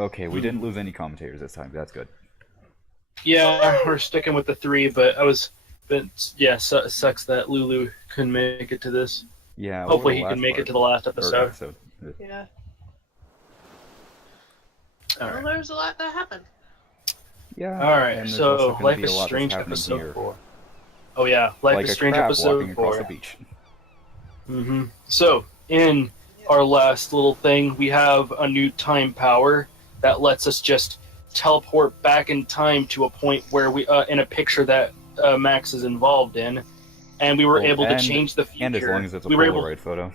Okay, we didn't lose any commentators this time. That's good. Yeah, we're sticking with the 3, but yeah, sucks that Lulu couldn't make it to this. Yeah. Hopefully he can make it to the last episode. Yeah. All Well, right. there's a lot that happened. Yeah. All right. and there's So also gonna Life be a is lot that's Strange happening episode here. 4. Oh yeah, Life Like is a Strange crab episode walking across 4. the beach. So in our last little thing, we have a new time power that lets us just teleport back in time to a point where we in a picture that Max is involved in, and we were able to change the future. And as long as it's a we were Polaroid able, photo.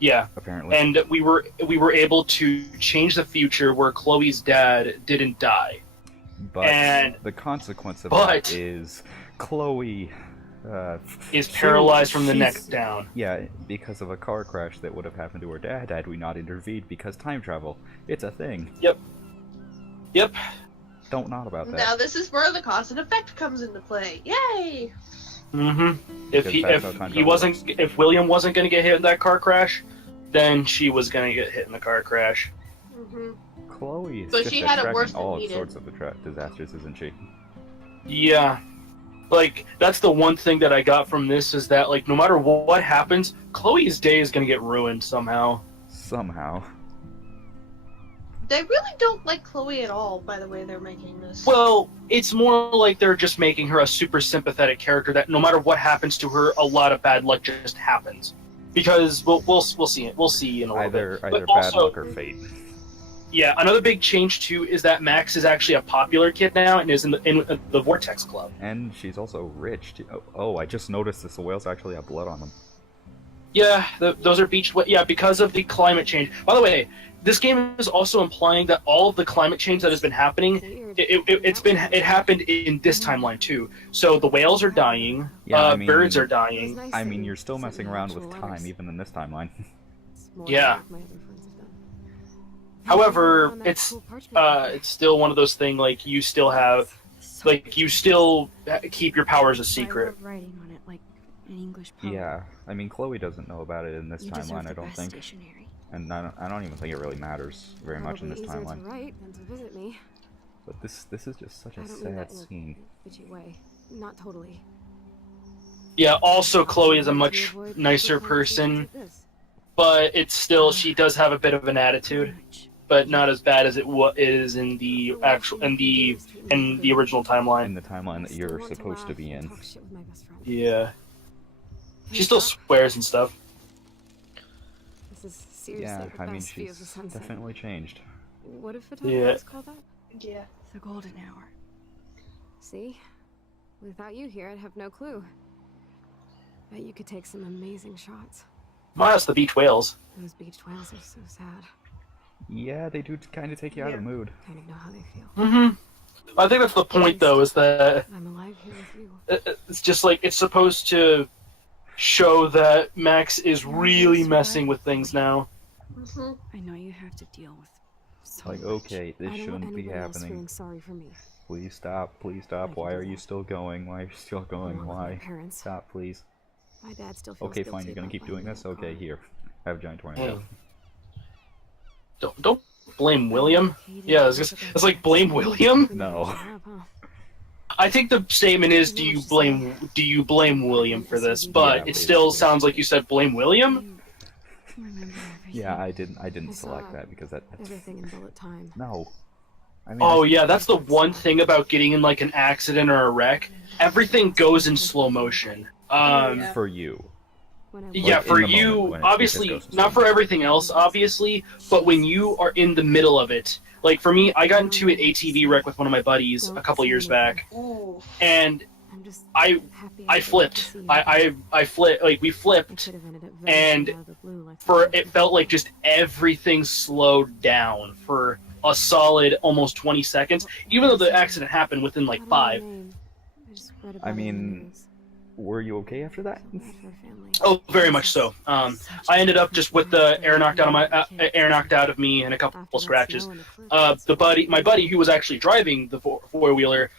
yeah, Apparently. and we were able to change the future where Chloe's dad didn't die. But and- the consequence of but- that is Chloe Is paralyzed from the neck down. Yeah, because of a car crash that would have happened to her dad had we not intervened, because time travel. It's a thing. Yep. Don't nod about that. Now this is where the cause and effect comes into play. Yay! If William wasn't going to get hit in that car crash, then she was going to get hit in the car crash. Mm-hmm. Chloe is So just she had it attracting worse than all he did. sorts of disasters, isn't she? Yeah. Like, that's the one thing that I got from this is that, like, no matter what happens, Chloe's day is going to get ruined somehow. Somehow. They really don't like Chloe at all, by the way they're making this. Well, it's more like they're just making her a super sympathetic character that no matter what happens to her, a lot of bad luck just happens. Because we'll see it. We'll see in a little bit. Either But bad also, luck or fate. yeah, another big change too is that Max is actually a popular kid now and is in the Vortex Club. And she's also rich. Oh, I just noticed this. The whales actually have blood on them. Yeah, those are beached. Yeah, because of the climate change. By the way, this game is also implying that all of the climate change that has been happening, it happened in this timeline too. So the whales are dying, Yeah, birds are dying. I mean, you're still messing around with time, even in this timeline. Yeah. However, it's still one of those things like you still keep your powers a secret. Writing on it like an English poem. Yeah, I mean, Chloe doesn't know about it in this You deserve timeline, the I don't best think. stationery. And I don't even think it really matters very much in this Probably easier timeline. to write than to visit me. But this is just such I a don't mean that sad in a scene. bitchy way. Not totally. Yeah, also Chloe is a much nicer person, but it's still she does have a bit of an attitude, but not as bad as it is in the original timeline. In the timeline that you're supposed to be in. Yeah. She still swears and stuff. This is seriously Yeah, the I mean, best view of the she's sunset. definitely changed. What do photographers call that? Yeah. The golden hour. See? Without you here, I'd have no clue. Bet you could take some amazing shots. Minus the beach whales. Those beached whales are so sad. Yeah, they do kind of take you out of the mood. Kind of know how they feel. I think that's the point, though, is that I'm alive here with you. it's just like it's supposed to show that Max is really messing with things now. Mm-hmm. I know you have to deal with so Like, much. okay, this I don't shouldn't want be anyone else happening. feeling sorry for me. Please stop, please stop. Why are you still going? Why are you still going? Along with my Why? parents. Stop, please. My dad still feels Okay, guilty fine, you're gonna about keep buying doing me this? that Okay, car. here. I have a giant tornado. Don't blame William. Yeah, it's like blame William. No. I think the statement is, do you blame William for this? But Yeah, it still basically. sounds like you said blame William. Remember everything. Yeah, I didn't I select saw that because that's Everything in bullet time. no. I mean, Oh yeah, that's the one thing about getting in like an accident or a wreck. Everything goes in slow motion. Yeah. for you. When I Yeah, Like, for in the you, moment when it obviously, just goes not for everything else, obviously, but when you are in the middle of it. Like, for me, I got into an ATV wreck with one of my buddies a couple years back, Ooh. and I'm just I happy I got to flipped. see you. I flipped, like, we It flipped, could have ended up and vanishing out of the blue like for that. it felt like just everything slowed down for a solid almost 20 seconds, even though the accident happened within, like, I don't know 5. her name. I just read I about it in the mean, news. Were you okay after that? So bad for her family. Oh, very much so. I ended up just with the air knocked out of me and a couple After that scratches. snow and the cliff, My buddy who was actually driving the four-wheeler,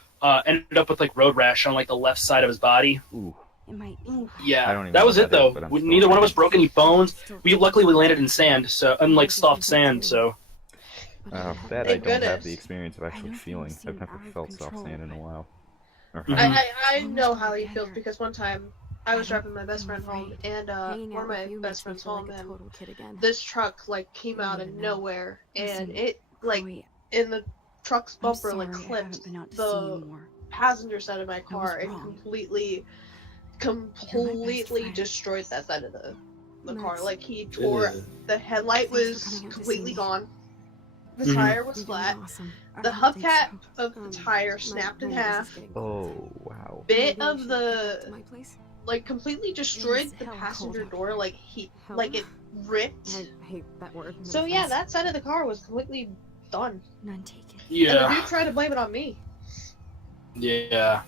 ended up with like road rash on like the left side of his body. Ooh. it might be. I Yeah, don't even that know was what it that is, though. but I'm We- still Neither one of us amazed. broke any bones. We luckily landed in sand, so unlike soft sand. So But That I Thank don't have goodness. the experience of actually know things feeling. seem I've never out of felt soft control, sand in a but- while. Or Mhm. I Almost know how all he feels together. because one time I was I don't driving my best feel friend home, afraid. and Hanging one out of with my you best makes me friends feel home, like a and total kid again. this truck like came You out don't of even know. nowhere, Listen, and it like Chloe, in the truck's I'm bumper like sorry I clipped haven't been out to see the you more. passenger side of my I was car and wrong. completely friend. destroyed that side of the car. Max, Like he tore the headlight Thanks for was coming out to completely see me. gone. The Mhm. tire was you're doing flat. awesome. I The don't think hubcap so. of the tire snapped in my nose is half. getting cold. Oh, wow. Bit Maybe we of should get back to the my place? like completely destroyed It's the hella passenger cold out door. here. Like like it ripped. I hate that word. No So yeah, offense. that side of the car was completely done. None taken. And the dude Yeah. tried to blame it on me, Yeah.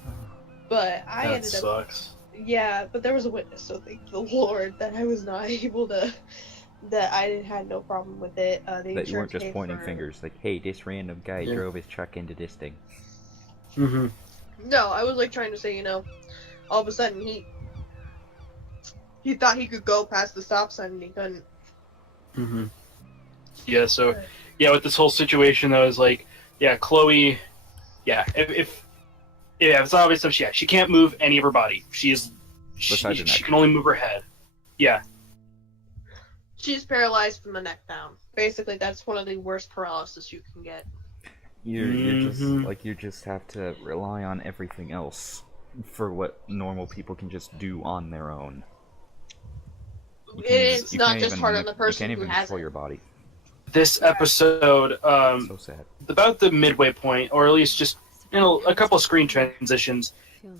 but I That ended up. sucks. Yeah, but there was a witness, so thank the Lord that I was not able to. That I had no problem with it. The That you weren't insurance just paid pointing for- fingers like, hey, this random guy Yeah. drove his truck into this thing. Mm-hmm. No, I was like trying to say, all of a sudden he thought he could go past the stop sign and he couldn't. Mm-hmm. Yeah, so, yeah, with this whole situation, though, is like, yeah, Chloe, yeah, if it's obvious that she can't move any of her body. She Besides her neck. can only move her head. Yeah. She's paralyzed from the neck down. Basically, that's one of the worst paralysis you can get. You're just Mhm. like, you just have to rely on everything else for what normal people can just do on their own. You can't even- It's you not can't just even hard ma- on the person You who can't even has control it. your body. This episode, So sad. about the midway point, or at least just, a couple of screen transitions,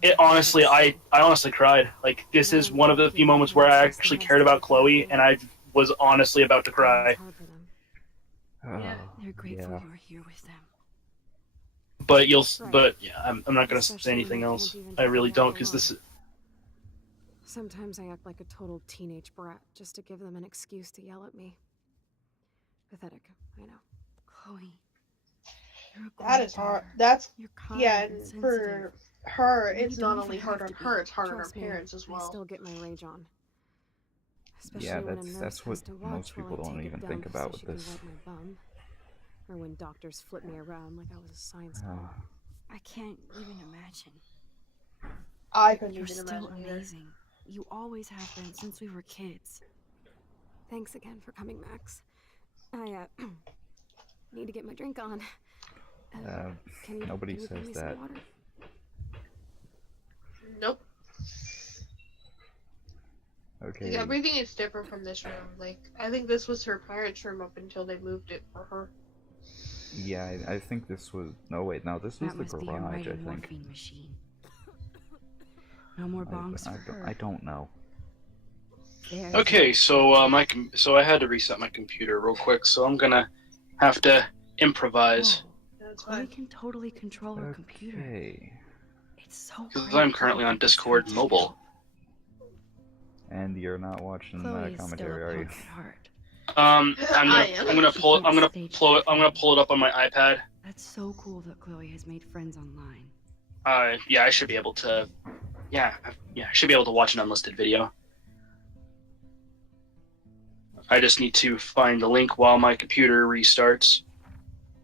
I honestly cried. Like, this is one of the few moments where I actually cared about Chloe, and I was honestly about to cry. Yeah. They're grateful Yeah. you were here with them. But Right. but yeah, I'm not gonna say Especially anything when I else. can't even I really walk don't, because this alone. is. Sometimes I act like a total teenage brat just to give them an excuse to yell at me. Pathetic, I know. Chloe, you're a That great is hard. daughter. That's You're kind yeah, and and sensitive. for her, You it's don't not only even hard have on to her, be. it's hard on her Trust me, parents as I well. still get my rage on. Especially Yeah, when a that's nurse what has to watch most people while I don't take even it think dump about so with she can this. wipe my bum. Or when doctors flip me around like I was a science girl. I can't even imagine. I couldn't You're even still imagine either. amazing. You always have been since we were kids. Thanks again for coming, Max. I need to get my drink on. Can you, Nobody can you bring says me some that. water? Nope. Okay. Like, everything is different from this room. Like, I think this was her parents' room up until they moved it for her. Yeah, I think this was. No, wait, no, this is That the must be her garage. I mighty think. morphine machine. No more bombs for her. I don't know. There's Okay, no- so I had to reset my computer real quick, so I'm gonna have to improvise Whoa, That's Chloe fine. can totally control her computer. Okay. It's so because great I'm that currently you on can just Discord turn mobile. And you're not watching Chloe is commentary, still are a you? punk at heart. I'm I am. gonna pull it up on my iPad. That's so cool that Chloe has made friends online. Yeah, I should be able to. I should be able to watch an unlisted video. I just need to find the link while my computer restarts.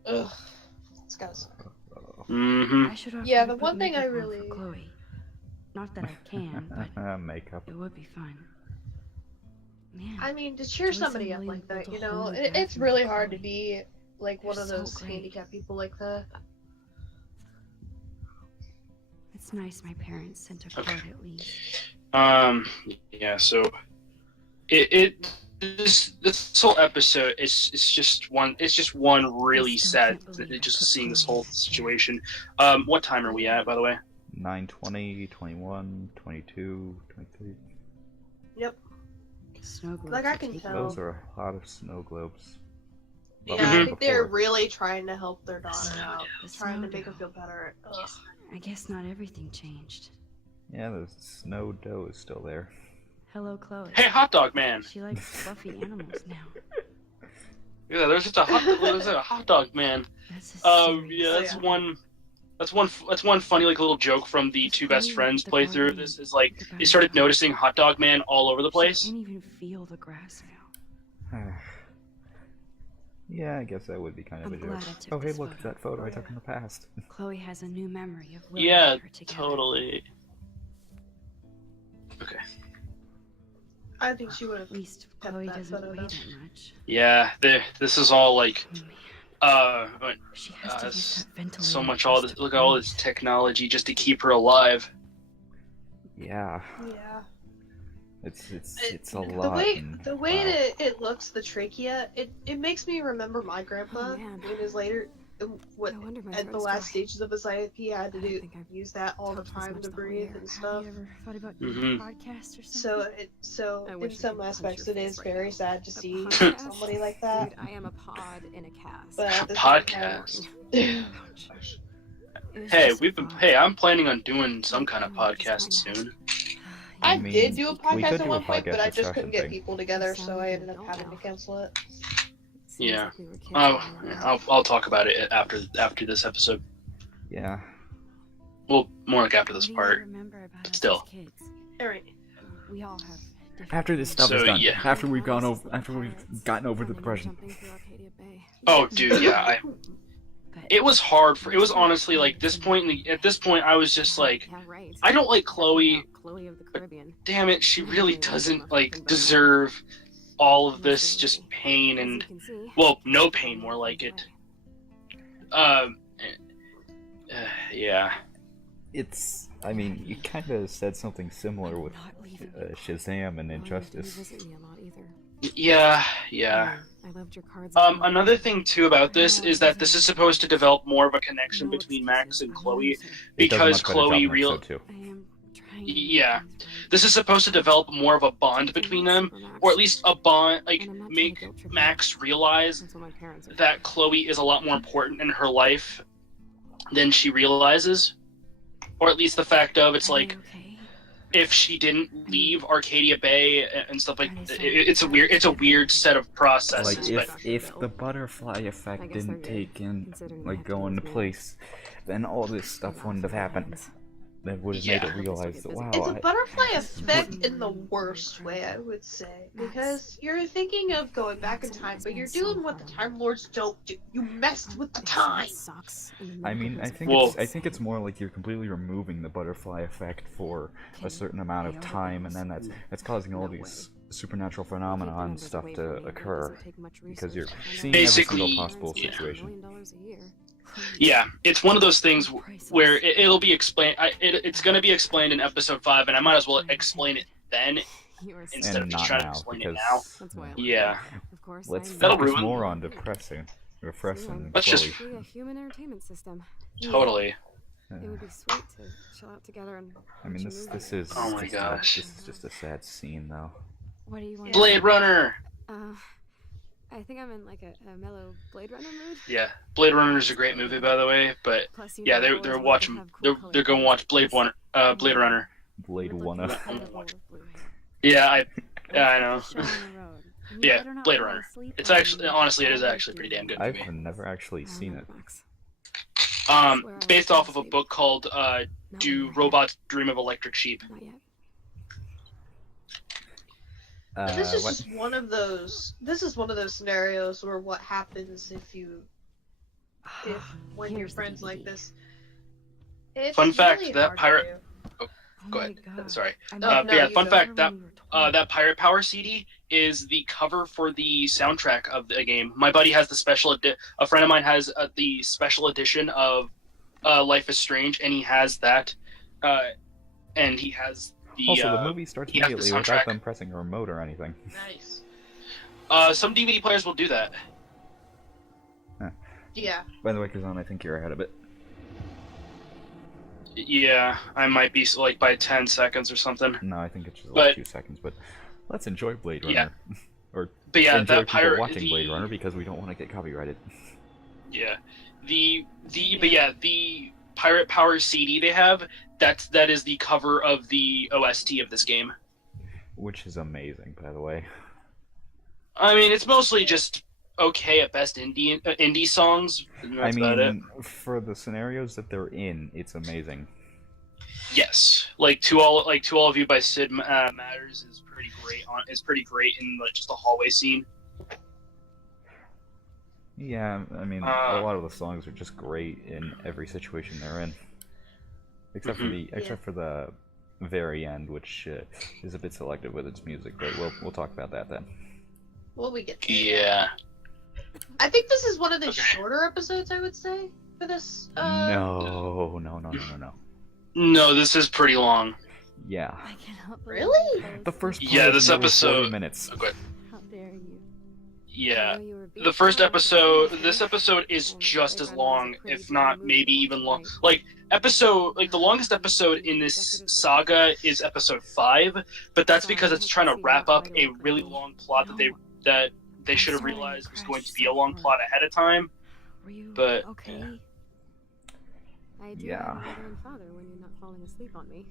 Ugh. This guy's. Mm-hmm. I should offer Yeah, to the put one thing I makeup on really- for Chloe. Not that I can, but Makeup. it would be fun. Man, I mean, to cheer Joyce somebody and up William like that, built a whole new it's bathroom really for hard to Chloe. be like one They're of so those great. handicapped people like that. it's nice my parents sent a card Okay. at least. Yeah. So, this whole episode is just one. It's just one really still sad. can't believe I Just put seeing this Chloe whole in this situation. What time are we at, by the way? 9:20, 21, 22, 23. Yep. Snow globes Like, I are can taking tell. Those are a lot of snow globes. Yeah, Lot I more think they're before. really trying to help their daughter Snow out, dough. trying to Snow make her dough. feel better. Ugh. I guess not everything changed. Yeah, the snow dough is still there. Hello, Chloe. Hey, hot dog man! She likes fluffy animals now. Yeah, there's a hot dog man. That's a serious Yeah, that's yeah. one. That's one funny like little joke from the Two Best Friends The playthrough. garden This is like with the they garden started path. noticing hot dog man all over the She place. can't even feel the grass now. Yeah, I guess that would be kind of I'm a glad joke. I took Oh, hey, this look at photo. that photo I took in the past. Chloe has a new memory of Willow Yeah, and her together. totally. Okay. I think she would have. At least Kept Chloe that doesn't photo, weigh though. that much. Yeah, this is all like, Oh, man. She has to use s- that ventilator so much for all us this. to Look at all this breathe. technology just to keep her alive. Yeah, Yeah. it's a The lot. way and, the way wow. that it looks, the trachea, it makes me remember my grandpa Oh, man. when his later, what No wonder my at the throat's last dry. stages of his IFP, I had to I don't do think I've use that all the talked this time much to the whole breathe year. and stuff. Have you ever thought about Mhm. doing a podcast or So something? so I in wish I some could punch aspects, your it face is right very now. sad to A see podcast? somebody like that. Dude, I am a pod in a cast. But at the Podcast. same time, It was Hey, just a thought. Hey, I'm planning on doing some kind of I'm just podcast trying to soon. I mean, did do a we podcast could at do one a point, but podcast I just couldn't discussion get thing. people together, You so sound I like ended an up adult having to now. cancel it. Seems Yeah. like we were kids Oh, when we were I'll talk about it after this episode. Yeah. Well, more like after What this do you part. remember about us Still. as kids? Alright. We all have different After this stuff So, is done, yeah. after we've gotten over the depression. Oh, dude, yeah. But It was hard. It was honestly like this point. At this point, I was just like, Yeah, right. I don't like Chloe. Chloe of the Caribbean. Damn it, she really doesn't like deserve all of this just pain As you and can see, well, no pain, more like it. Um, yeah. It's, I mean, you kind of said something similar with not leaving. Shazam and Chloe didn't Injustice. visit me a lot either. Yeah. I loved your cards. Another thing too about this is that this is supposed to develop more of a connection between Max and Chloe It does a because much better Chloe job in episode 2. I am trying. Yeah. This is supposed to develop more of a bond between them, or at least a bond, like make Max realize That's what my parents are. that Chloe is a lot more important in her life than she realizes, or at least the fact of it's like Okay. if she didn't leave Arcadia Bay and stuff like it's a weird set of processes. Like, But if the butterfly I effect guess didn't they're good, take in, considering they like, have to go deal into with me. place, then all this stuff wouldn't have happened. That would have made Yeah. her realize that, wow, It's a I, butterfly effect in the worst way, I would say. Because you're thinking of going back in time, but you're doing what the Time Lords don't do. You messed with the time! Sucks. I mean, I think Well- it's more like you're completely removing the butterfly effect for a certain amount of time, and then that's causing all these supernatural phenomena and stuff to occur because you're seeing Basically, every single possible yeah. situation. yeah, it's one of those things where it'll be explained. It's going to be explained in episode 5, and I might as well explain it then instead of And just not trying to now, explain because it now. That's why I Yeah. Of course, let's That'll focus ruin- more on refreshing Let's just- Chloe. a human entertainment system. Totally. It would be sweet to chill out together and. I mean, watch a this movie. is Oh my just gosh. this is just a sad scene, though. What do you want? Blade Runner. I think I'm in like a mellow Blade Runner mood. Yeah, Blade Runner is a great movie, by the way. But Plus, you yeah, know, I they're always wanted to watching. have cool They're colored going to watch Blade glasses. Runner. Blade With, Runner. like, a bowl of blue hair. Yeah, I know. Show on the road. You Yeah, better not Blade fall Runner. asleep It's on actually, me. honestly, it is actually a pretty damn good I've movie. never actually seen it. It's based off of a book called "Do Robots Dream of Electric Sheep?" Not yet. But this is What? just one of those. This is one of those scenarios where what happens if when you're Here's the friends like DVD. this. It's Fun fact, really that hard to pirate- do. Oh Go my ahead. God. Sorry. I No, But yeah, you fun go. fact that remember when we were told. that Pirate Power CD is the cover for the soundtrack of the game. My buddy has the a friend of mine has the special edition of Life is Strange, and he has that, and he has the. Also, the movie starts he has the immediately without soundtrack. them pressing a remote or anything. Nice. Some DVD players will do that. Yeah. By the way, Kazan, I think you're ahead of it. Yeah, I might be like by 10 seconds or something. No, I think it's just But- like 2 seconds, but let's enjoy Blade Yeah. Runner. Or But yeah, enjoy that people pirate watching Blade Runner because we don't want to get copyrighted. Yeah, the Pirate Power CD they have that is the cover of the OST of this game. Which is amazing, by the way. I mean, it's mostly just okay at best indie songs. And that's I about it. mean, for the scenarios that they're in, it's amazing. Yes, like to all of you by Sid Matters is pretty great. Is pretty great in like just the hallway scene. Yeah, I mean, a lot of the songs are just great in every situation they're in, except for the very end, which is a bit selective with its music. But we'll talk about that then. Well, we get there. Yeah. I think this is one of the Okay. shorter episodes, I would say, for this. No. No, this is pretty long. Yeah. I cannot Really? The first part Yeah, is this nearly 40 episode. minutes. Okay. How dare you? Yeah. The first episode, this episode is just as long, if not maybe even long. Like the longest episode in this saga is episode 5, but that's because it's trying to wrap up a really long plot that they should have realized was going to be a long plot ahead of time. Were you But- okay? I do Yeah. have a mother and father when you're not falling asleep on me.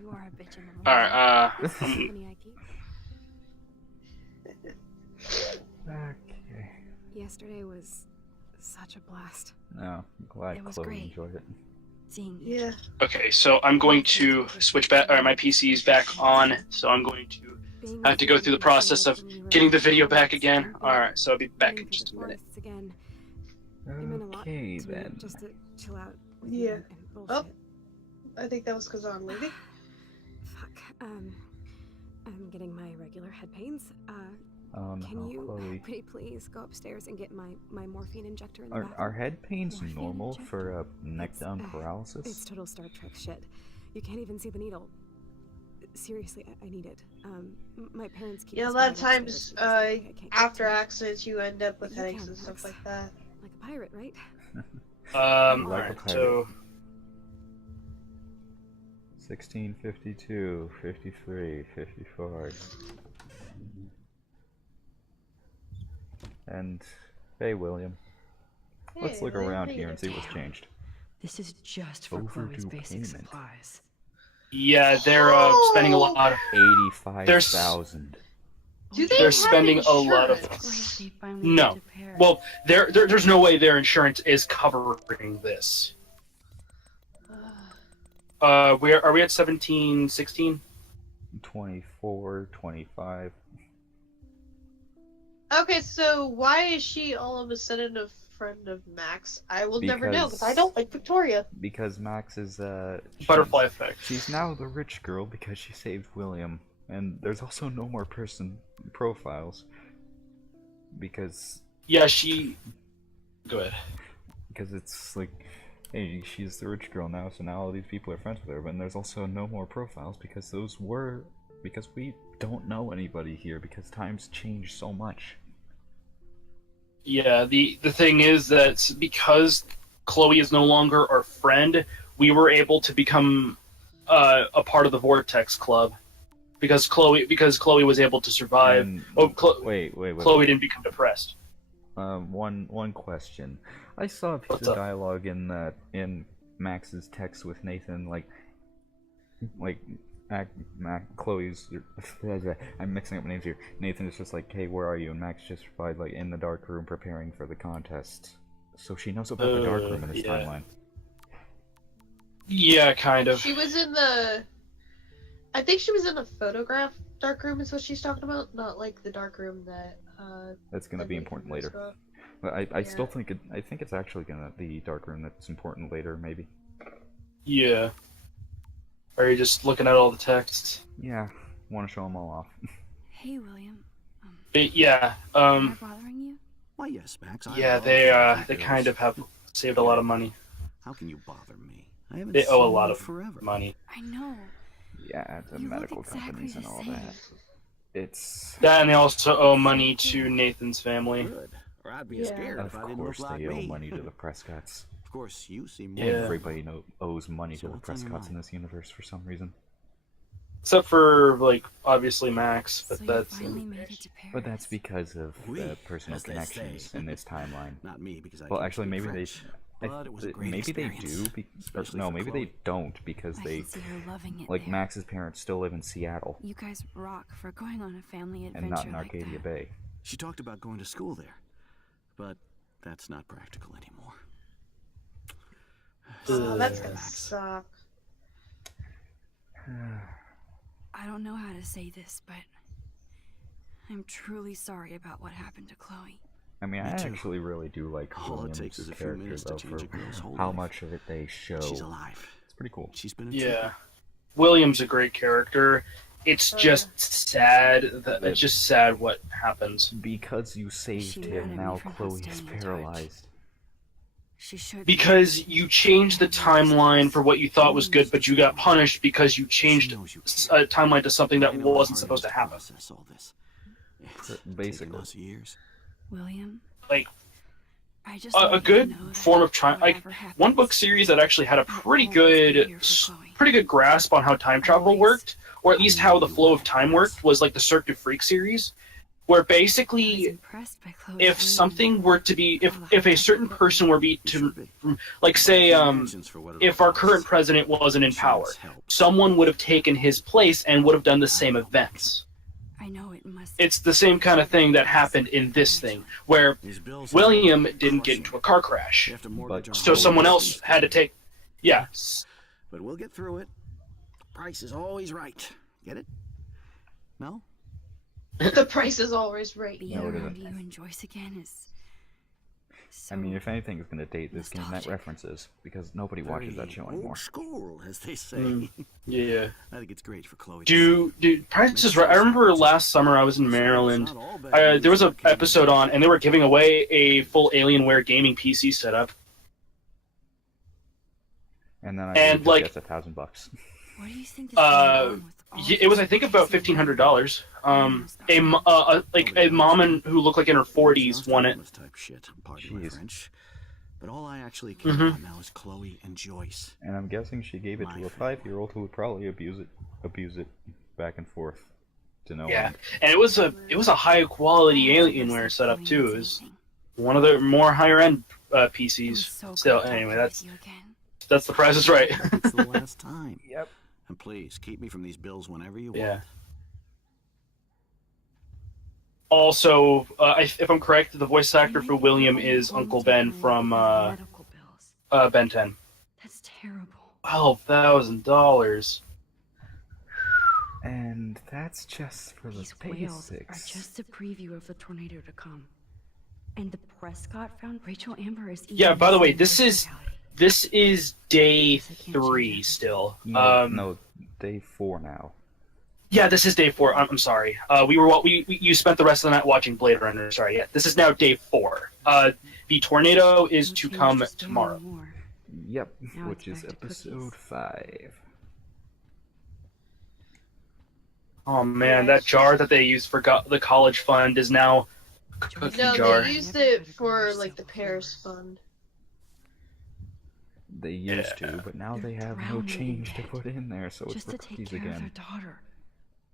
You are a bitch in the All right. company I keep. Okay. Yesterday was such a blast. No, I'm glad It was Chloe great. enjoyed it. Seeing you. Yeah. Okay, so I'm going to switch back. Or my PC is back on, so I'm going to I have to go through the process of getting the video back again. All right, so I'll be back in just a minute. Again. You meant a lot Okay to me, then. just to chill out with Yeah. you and bullshit. I think that was because I'm leaving. Fuck. I'm getting my regular head pains. Oh no, Can you Chloe. pretty please go upstairs and get my morphine injector in the Are bathroom? head pains Morphine normal injector? for neck It's, down It's paralysis? total Star Trek shit. You can't even see the needle. Seriously, I need it. My parents keep. Yeah, a us lot of quiet times, upstairs because I can't get after to it. accidents, you end up with You headaches can, and stuff Max. like that. Like a pirate, right? Alright, so 16, 52, 53, 54. And hey, William. Let's Hey, look William, around how you here and see doing? what's changed. This is just for Overdue Chloe's basic payment. supplies. yeah, they're spending a lot of 85,000. Do they They're have spending a lot of- insurance? They finally No. went to Paris. well, there's no way their insurance is covering this. Are we at 17, 16? 24, 25. Okay, so why is she all of a sudden a friend of Max? I will never know because I don't like Victoria. Because Max is Butterfly effect. She's now the rich girl because she saved William, and there's also no more person profiles because Yeah, she. Go ahead. it's like, hey, she's the rich girl now, so now all these people are friends with her. But there's also no more profiles because we don't know anybody here because times change so much. Yeah, the thing is that because Chloe is no longer our friend, we were able to become a part of the Vortex Club because Chloe was able to survive. And, wait. Chloe didn't become depressed. One question. I saw a piece What's of up? dialogue in Max's text with Nathan, like Chloe's. I'm mixing up names here. Nathan is just like, "Hey, where are you?" And Max just replied, like, "In the dark room, preparing for the contest." So she knows about the dark room in his yeah. timeline. Yeah, kind of. She was in the. I think she was in the photograph darkroom, is what she's talking about, not like the darkroom that. That's gonna be Nathan important knows later. about. But I still Yeah. think it's actually gonna be dark room that's important later, maybe. Yeah. Are you just looking at all the texts? Yeah, want to show them all off. Hey, William. Yeah. Am I bothering you? Why, yes, Max. Yeah, they kind of have saved a lot of money. How can you bother me? I haven't They owe a seen lot you of forever. money. I know. Yeah, the You look medical exactly companies and the all same. that. It's That, and they also owe money to Nathan's family. Good. Or I'd be Yeah. scared of if I didn't look course like they owe me. money to the Prescotts. Of course, you seem more. Yeah. Everybody owes money So to the what's on your Prescotts in mind? this universe for some reason. Except for, like, obviously Max, but So that's... you finally made it to Paris. But that's because of Oui, the personal as they connections say. in this timeline. Not me, because I Well, don't actually, speak maybe French. But it was a great maybe they experience, do. especially No, for maybe Chloe. they don't because I they, can see her loving it like there. Max's parents, still live in Seattle You guys rock for going on a family adventure and not in like Arcadia that. Bay. She talked about going to school there, but that's not practical anymore. Oh, that's Ugh. gonna suck. I don't know how to say this, but I'm truly sorry about what happened to Chloe. I mean, Me I too. actually really do like All it Williams' takes is a few character, minutes to though, change for a girl's whole how life. much of it they show. She's alive. It's pretty cool. She's been a Yeah. trooper. William's a great character. It's Oh, just sad that it's just sad what happens. Because you saved She him, wanted now me from Chloe is staying in charge. paralyzed. She should. Because you changed the timeline for what you thought was good, but you got punished because you changed She knows you a timeline to something I that know how wasn't hard it supposed is to happen. process all this. It's Basically. taken us years. William. Like, I just a want you to good know that form of time. Like, whatever happens, one book series that actually had a I'll pretty always be good, here for Chloe. pretty good grasp on how time travel Always. worked, or at least how the flow of time worked, was like the Cirque du Freak series, where I was basically impressed by Chloe's if dream. something were to be, if a certain person were be You should to, be. like say, Vengeance for whatever if our it current was. president wasn't in power, Insurance helps. someone would have taken his place and would have done the same events. I know it must. It's the same kind of thing that happened in this thing, where These bills William have didn't crush get you. into a car crash, You have to mortgage our so whole someone else existence. had to take. Yeah, But we'll get through it. Price is always right. Get it? No? The price is always right. Being No, it around isn't. you and Joyce again is. So I mean, if anything is going to date this game, that nostalgic. references, because nobody watches that show Very anymore. Old school, as they say. Mm. yeah. I think it's great for Chloe. to see. Do Price is right. I remember last summer I was in Maryland. It's not all bad news There was for an the kid. episode on, and they were giving away a full Alienware gaming PC setup. And then I And, believe like, it gets $1,000. What do you think is going on with all It was, I this think, about crazy $1,500. Like a Well, mom who looked like in her 40s won it. Nostradamus type shit, pardon my Jeez. French. But all I actually care Mhm. about now is Chloe and Joyce. And I'm guessing she gave it My to a family. 5-year-old who would probably abuse it back and forth to no Yeah, end. and it was a high quality Alienware setup too. It was one of the more higher end PCs. Still, anyway, that's the Price is Right. It's the last time. Yep. And please, keep me from these bills whenever you Yeah. want. Also, if I'm correct, the voice actor for William is Uncle Ben from medical bills. Ben 10. That's terrible. $12,000. And that's just for the These whales are basics. just a preview of the tornado to come. And the Prescott found Rachel Amber is. Yeah, by the way, this eating is- mortality. This is day 3 still. No, day 4 now. Yeah, this is day 4. I'm sorry. You spent the rest of the night watching Blade Runner. Sorry. Yeah, this is now day 4. The tornado is No to change come to stay tomorrow. anymore. Yep, Now which it's is back to episode cookies. 5. Oh man, that jar that they used for the college fund is now a cookie No, jar. they used it for like the Paris fund. They used to, but now They're they have no drowning in change to debt. put in there, so it's Just for to take cookies care of their again. daughter.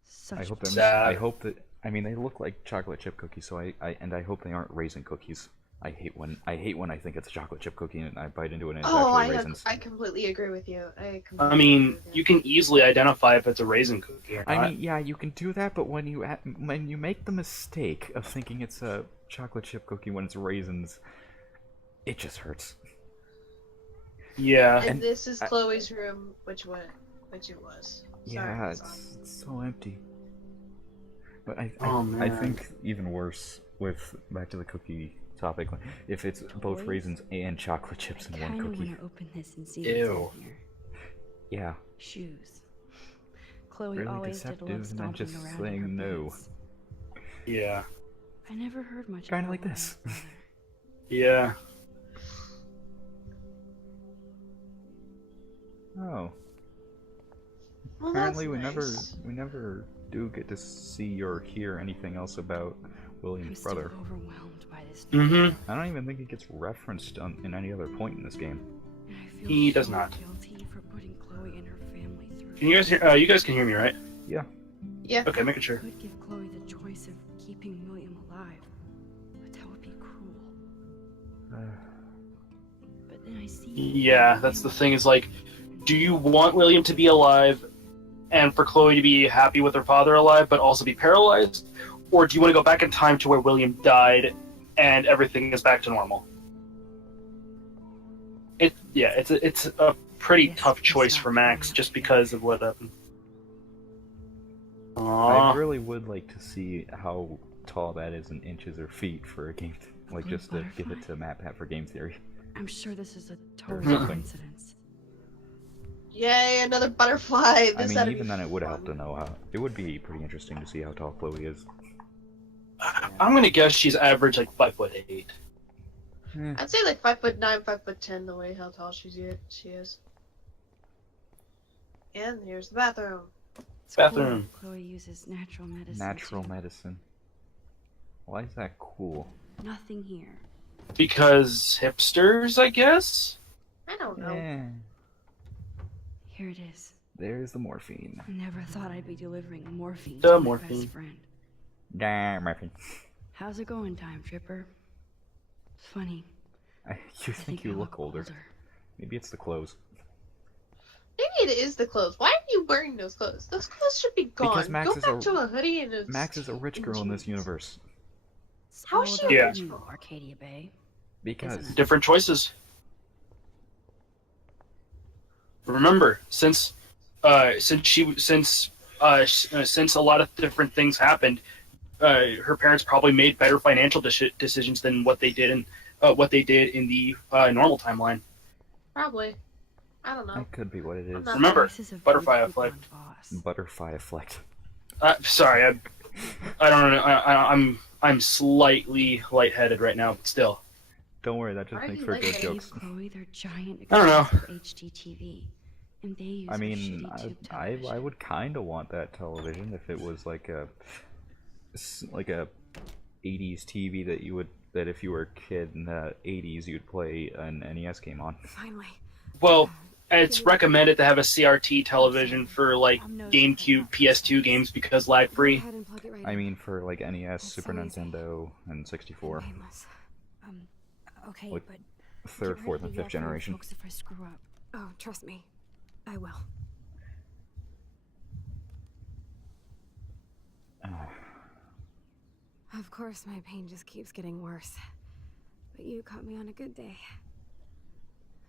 Such I hope bullshit. they're. Sad. I hope that. I mean, they look like chocolate chip cookies, so I hope they aren't raisin cookies. I hate when I think it's a chocolate chip cookie and I bite into it and it's Oh, actually raisins. I completely agree with you. I mean, you can easily identify if it's a raisin cookie or not. I mean, yeah, you can do that, but when you make the mistake of thinking it's a chocolate chip cookie when it's raisins, it just hurts. Yeah. And this is Chloe's room, which it was. Yeah, Sorry. it's so empty. But I Oh, I man. think even worse with back to the cookie topic, if it's both Toys? raisins and chocolate chips I in one kinda cookie. wanna open this and see Ew. what's in here. Yeah, Shoes. Chloe really always did deceptive love and then stomping just around in saying her no. boots. Yeah. I never heard much. Kinda about like William's this. brother. Yeah. Oh. Well, Apparently that's we nice. never do get to see or hear anything else about I'm William's still brother. overwhelmed by this. Mm-hmm. I don't even think it gets referenced in any other point in this game. And I feel He does so not. Guilty for putting Chloe and her family through. Can you guys hear? You guys can hear me, right? Yeah. Yeah. Okay, making I sure. could give Chloe the choice of keeping William alive, but that would be cruel. But then I see. Yeah, that's the thing. Is like, do you want William to be alive, and for Chloe to be happy with her father alive, but also be paralyzed, or do you want to go back in time to where William died, and everything is back to normal? It's a pretty Yes, tough we choice stopped for Max growing up just together. because of what happened. I Aww. really would like to see how tall that is in inches or feet for a game like blue just to give it butterfly? to MatPat for game theory. I'm sure this is a total something. coincidence. Yay, another butterfly. I This mean, oughta even be then, it would fun. help to know how. It would be pretty interesting to see how tall Chloe is. I'm gonna guess she's average like 5'8". I'd say like 5'9", 5'10", the way how tall she is. And here's the bathroom. It's Bathroom. Cool. Chloe uses natural medicine. Natural too. medicine. Why is that cool? Nothing here. Because hipsters, I guess. I don't know. Eh, Here it is. there's the morphine. Never thought I'd be delivering morphine The to my morphine. best friend. Damn, morphine. How's it going, Time Tripper? Funny. You I think I you look older. Maybe it's the clothes. Maybe it is the clothes. Why are you wearing those clothes? Those clothes should be gone. Because Max Go is back a- to a hoodie and a Max is a rich girl in this universe. How is she about Yeah. rich? you, Arcadia Bay? Because Isn't it? Different choices. Remember, since a lot of different things happened, her parents probably made better financial decisions than what they did in the normal timeline. Probably. I don't know. that could be what it is. I'm not- Remember, Voices of butterfly good people effect. and Boss. Butterfly effect. Sorry, I don't know. I'm slightly lightheaded right now, but still. Don't worry, that Why just are makes you for like good that? jokes. Chloe, they're giant I don't know. expensive HDTV, and they use I our mean, shitty tube I television. would kind of want that television if it was like a 80s TV that if you were a kid in the 80s you'd play an NES game on. Finally. Well, it's recommended to have a CRT television for like GameCube, PS2 games because lag Go free. ahead and plug it right I in. mean, for like NES, It's Super so easy. Nintendo, and 64, Painless. Okay, like but third, get fourth, rid and of the fifth yelling, generation. folks, if I screw up. Oh, trust me. I will. Of course, my pain just keeps getting worse. But you caught me on a good day.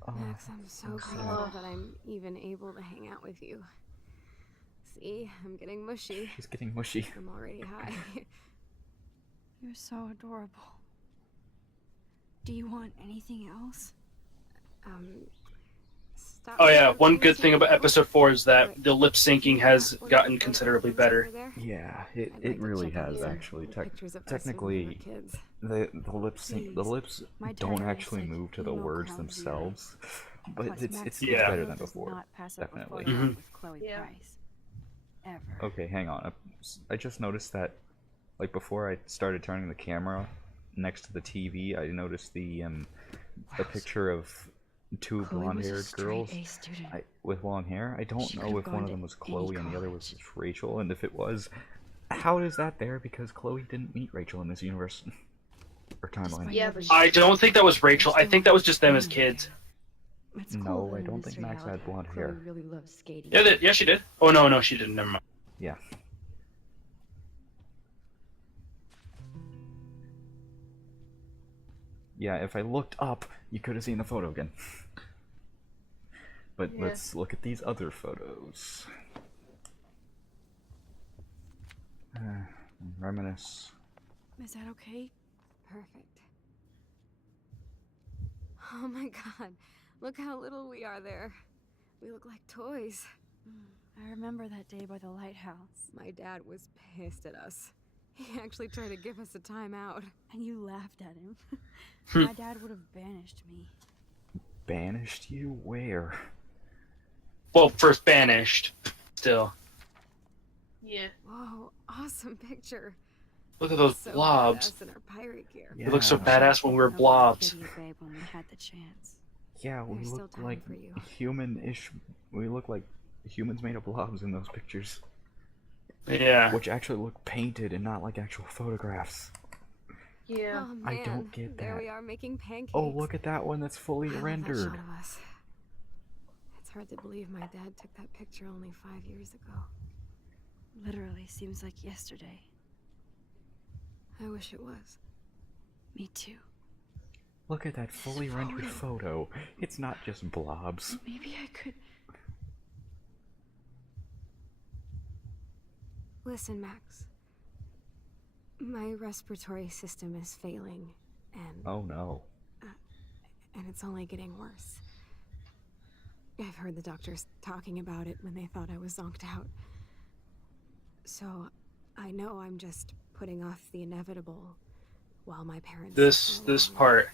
Oh, Max, I'm so sad. grateful that I'm even able to hang out with you. See, I'm getting mushy. She's getting mushy. I'm already high. You're so adorable. Do you want anything else? Stop Oh yeah, moving one from good the thing about table. episode 4 is that Wait. the lip syncing has What are gotten the considerably photos over better. there? Yeah, I'd like it to really check out has your actually. pictures of us when we were Technically, kids. the lip sync, the Please. lips My don't tarot actually said move to the emo words clowns themselves, but Plus, it's Max Yeah. better than does before. not pass up a Definitely. photo Mhm. with Chloe Yeah. Price. Ever. Okay, hang on. I just noticed that, like before I started turning the camera next to the TV, I noticed a picture of two Chloe was a blonde-haired straight girls A student. with long hair. I don't She know could've if one gone of to them was any Chloe and the other was college. Rachel, and if it was, how is that there? Because Chloe didn't meet Rachel in this universe or timeline. Despite Yeah, everything, but I don't think that was Rachel. I think that was just them as kids. It's No, cool that I in don't this think Max had reality, blonde Chloe hair. really loves skating. Yeah, she did. Oh no, she didn't. Never mind. Yeah. Yeah, if I looked up, you could have seen the photo again. But Yeah. let's look at these other photos. Reminisce. Is that okay? Perfect. Oh my god. Look how little we are there. We look like toys. I remember that day by the lighthouse, My dad was pissed at us. He actually tried to give us a timeout. and you laughed at him. Hmm. My dad would have banished me. Banished you? Where? Well, first banished. Still, Yeah. Whoa, awesome picture. look at those So blobs. badass in our pirate gear. It looks so Yeah. badass when we were Nobody blobs. gave you, babe, when we had the chance. Yeah, we There's still look time like for you. human-ish. We look like humans made of blobs in those pictures. Yeah. Which actually look painted and not like actual photographs. Yeah. Oh man, I don't get there that. we are making pancakes. Oh, look at that one that's fully I love that rendered. shot of us. It's hard to believe my dad took that picture only 5 years ago. Literally seems like yesterday. I wish it was. Me too. Look at that fully rendered photo. It's not just blobs. Maybe I could. Listen, Max. My respiratory system is failing, And Oh no. and it's only getting worse. I've heard the doctors talking about it when they thought I was zonked out. So, I know I'm just putting off the inevitable while my parents This suffer along. part,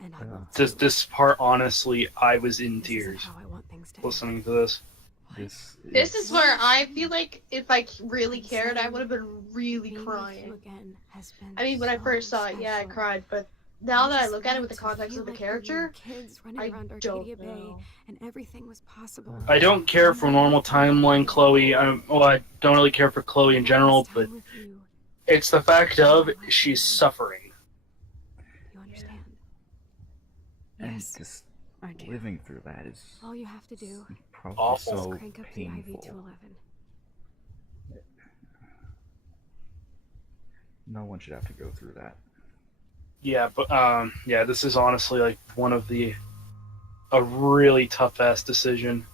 And I want this part, honestly, I was in This isn't tears how I want things to listening to this. This is where I feel like if I really cared, I would have been really crying. I mean, when I first saw it, yeah, I cried, but now that I look at it with the context of the character, I don't know. And everything was possible. I don't care for normal timeline Chloe. I don't really care for Chloe in general, but it's the fact of she's suffering. You understand? And Yes, just I do. living through that is All you have to do probably Awful. is so crank up the IV painful. to 11. No one should have to go through that. Yeah, but yeah, this is honestly like a really tough ass decision.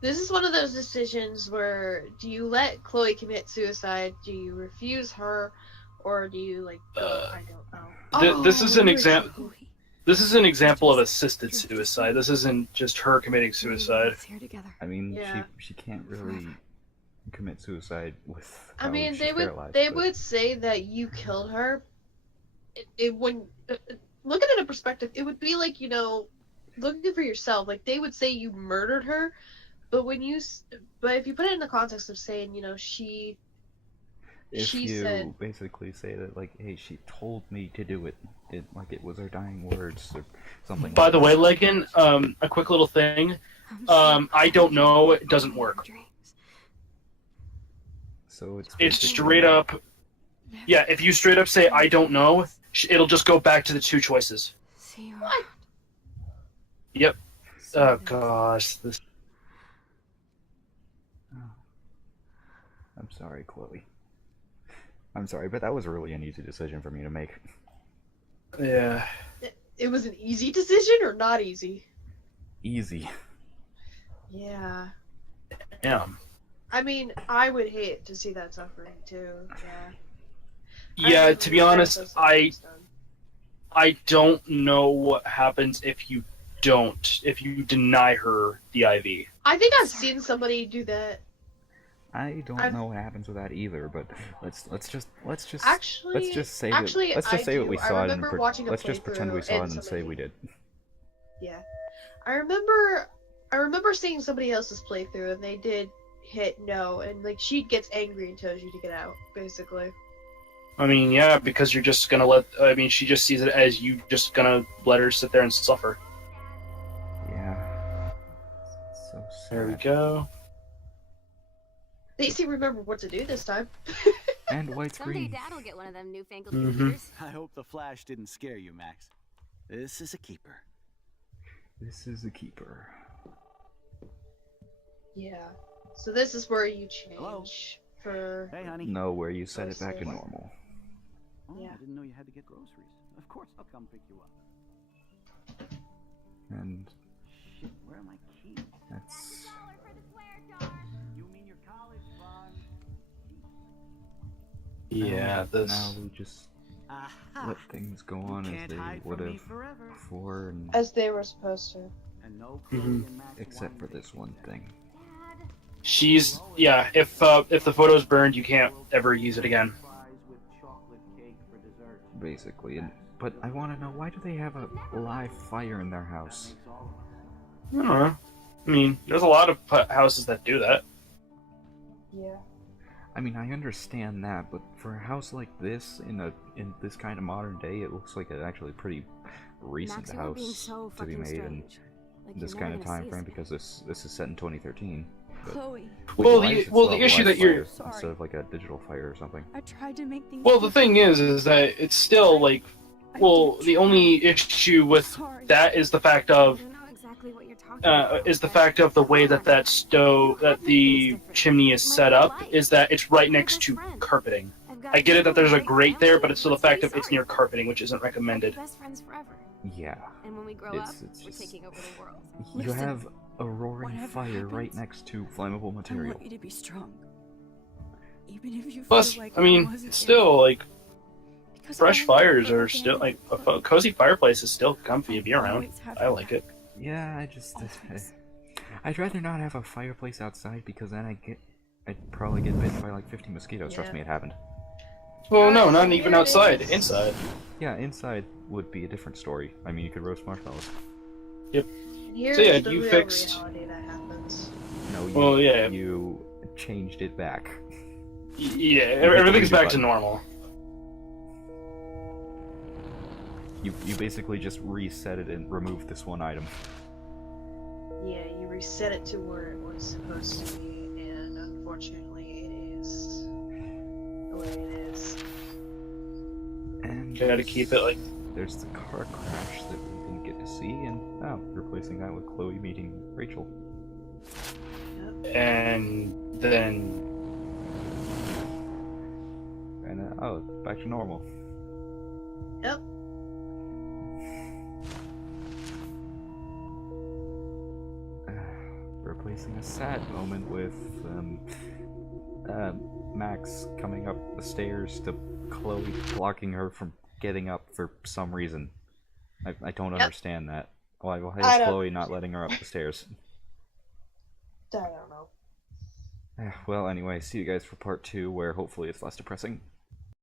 This is one of those decisions where do you let Chloe commit suicide? Do you refuse her? Or do you, like, I don't know. This is an where example. she? This is an example of assisted suicide. This isn't just her committing suicide. Here together. I mean, Yeah. she can't really commit suicide with. I mean, she's they paralyzed, they but- would say that you killed her. It wouldn't. Look at it in perspective. It would be like, you know, looking for yourself. Like, they would say you murdered her, but but if you put it in the context of saying, you know, she said, basically say that, like, hey, she told me to do it, like it was her dying words or something. By like the that. way, Legan, a quick little thing. I don't know. It doesn't work. So it's It's basically- straight up. Yeah, if you straight up say I don't know, it'll just go back to the two choices. See you What? Yep. See Oh you. gosh, this. I'm sorry, Chloe. I'm sorry, but that was really an easy decision for me to make. Yeah. it was an easy decision or not easy? Easy. Yeah. Damn. I mean, I would hate to see that suffering too. Yeah. Yeah. To be honest, I don't know what happens if you deny her the IV. I think I've seen somebody do that. I don't I've- know what happens with that either, but let's just Actually, let's just say actually, that, let's just I say what do. we I saw it and remember watching a let's just pretend we playthrough saw it and and say somebody- we did. Yeah. I remember seeing somebody else's playthrough and they did hit no, and like she gets angry and tells you to get out, basically. I mean, yeah, because you're just gonna she just sees it as you just gonna let her sit there and suffer. Yeah. So sad. There we go. They seem to remember what to do this time. And white Someday screen. Dad'll get one of them newfangled Mhm. computers. I hope the flash didn't scare you, Max. This is a keeper. This is a keeper. Yeah. So this is where you change Hello? for. Hey, honey. No, where you set it back to Groceries. normal. Oh, Yeah. I didn't know you had to get groceries. Of course I'll come pick you up. And Shit, where are my keys? that's You mean your college fund? Yeah, this. now we just Aha! let things go You on as can't they hide would from me have forever. before, and As they were supposed to. And no Mhm. Chloe and Max except for wanted this one thing. She's If the photo's burned, you can't ever use it again. fries with chocolate cake for dessert. Basically, and but I want to know, why do they have a live fire in their house? Makes all of us. I don't know. I mean, there's a lot of houses that do that. Yeah. I mean, I understand that, but for a house like this in this kind of modern day, it looks like an actually pretty recent Max, you're being house so to be fucking made in strange. Like, this you're kind never of gonna time see frame us because this is set in 2013. But Chloe, Well, why the- is it well, still the a issue live that you're- fire instead Sorry. of like a digital fire or something. I tried to make things. Well, the thing is that it's still like, well, the only issue with Sorry. that is the fact of I don't know exactly what you're talking about. is the fact of the way that the chimney is set up is that it's right next to carpeting. I get it that there's a grate there, but it's still the fact of it's near carpeting, which isn't recommended. Best friends forever. Yeah, And when we grow It's- up, it's we're just- taking over the world. you Listen, have a roaring whatever fire right happens, next to flammable I material. want you to be strong. Even if you Plus, feel like I mean, wasn't it's there, still like, because fresh fires are still like a cozy fireplace is still comfy to be around. I like it. Yeah, I'd rather not have a fireplace outside because then I'd probably get bit by like 50 mosquitoes. Trust me, it happened. Well, no, not even outside. Inside. Yeah, inside would be a different story. I mean, you could roast marshmallows. Yep. Here's So yeah, the you real fixed. reality that happens. No, you, Well, yeah. you changed it back. Yeah, everything's back to normal. You basically just reset it and removed this one item. Yeah, you reset it to where it was supposed to be, and unfortunately, it is the way it is. And Gotta keep it like. there's the car crash that we didn't get to see, and replacing that with Chloe meeting Rachel. And then. And back to normal. Yep. Replacing a sad moment with Max coming up the stairs to Chloe blocking her from getting up for some reason. I don't understand that. Why is Chloe not letting her up the stairs? I don't know. Well, anyway, see you guys for part 2, where hopefully it's less depressing.